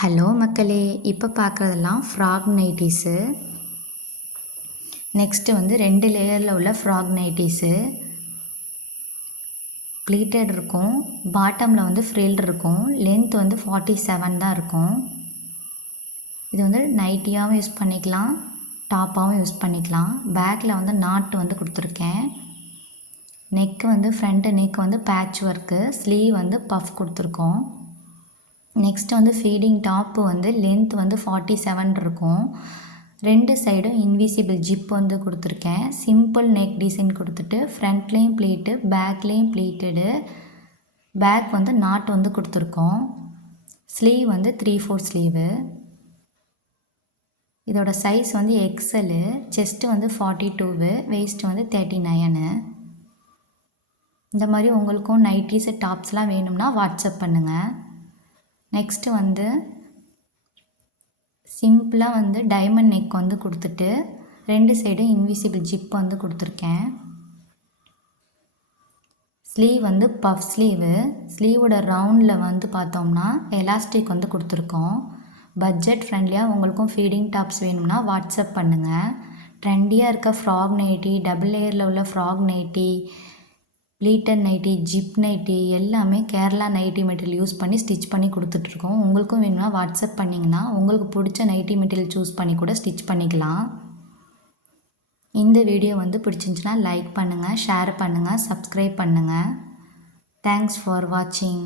Hello மக்களே, இப்போ பார்க்குறதெல்லாம் frock nighties. Next வந்து 2 லேயரில் உள்ள ஃப்ராக் நைட்டீஸு. ப்ளீட்டட் இருக்கும், பாட்டமில் வந்து ஃப்ரில் இருக்கும். லென்த் வந்து 47 தான் இருக்கும். இது வந்து நைட்டியாகவும் யூஸ் பண்ணிக்கலாம், டாப்பாகவும் யூஸ் பண்ணிக்கலாம். பேக்கில் வந்து நாட்டு வந்து கொடுத்துருக்கேன். நெக்கு வந்து ஃப்ரண்ட்டு நெக் வந்து பேட்ச் ஒர்க்கு, ஸ்லீவ் வந்து பஃப் கொடுத்துருக்கோம். நெக்ஸ்ட் வந்து ஃபீடிங் டாப்பு வந்து லென்த் வந்து 47 இருக்கும். 2 சைடும் இன்விசிபிள் ஜிப் வந்து கொடுத்துருக்கேன். சிம்பிள் நெக் டிசைன் கொடுத்துட்டு ஃப்ரண்ட்லேயும் ப்ளீட்டு, பேக்லேயும் ப்ளீட்டடு. பேக் வந்து நாட் வந்து கொடுத்துருக்கோம். ஸ்லீவ் வந்து 3/4 ஸ்லீவு. இதோட சைஸ் வந்து எக்ஸலு. செஸ்ட்டு வந்து 42, வெயிஸ்ட் வந்து 39. இந்த மாதிரி உங்களுக்கும் நைட்டீஸு டாப்ஸ்லாம் வேணும்னா வாட்ஸ்அப் பண்ணுங்கள். நெக்ஸ்ட்டு வந்து சிம்பிளாக வந்து டைமண்ட் நெக் வந்து கொடுத்துட்டு 2 சைடும் இன்விசிபிள் ஜிப் வந்து கொடுத்துருக்கேன். ஸ்லீவ் வந்து பஃப் ஸ்லீவு. ஸ்லீவோட ரவுண்டில் வந்து பார்த்தோம்னா எலாஸ்டிக் வந்து கொடுத்துருக்கோம். பட்ஜெட் ஃப்ரெண்ட்லியாக உங்களுக்கும் ஃபீடிங் டாப்ஸ் வேணும்னா வாட்ஸ்அப் பண்ணுங்கள். ட்ரெண்டியாக இருக்க ஃப்ராக் நைட்டி, டபுள் லேயரில் உள்ள frock nighty, pleated nighty, zip nighty எல்லாமே கேரளா நைட்டி மெட்டீரியல் யூஸ் பண்ணி ஸ்டிச் பண்ணி கொடுத்துட்ருக்கோம். உங்களுக்கும் வேணும்னா வாட்ஸ்அப் பண்ணிங்கன்னா உங்களுக்கு பிடிச்ச நைட்டி மெட்டீரியல் சூஸ் பண்ணி கூட ஸ்டிச் பண்ணிக்கலாம். இந்த வீடியோ வந்து பிடிச்சிருந்துச்சுன்னா லைக் பண்ணுங்கள், ஷேர் பண்ணுங்கள், சப்ஸ்கிரைப் பண்ணுங்கள். தேங்க்ஸ் ஃபார் வாட்சிங்.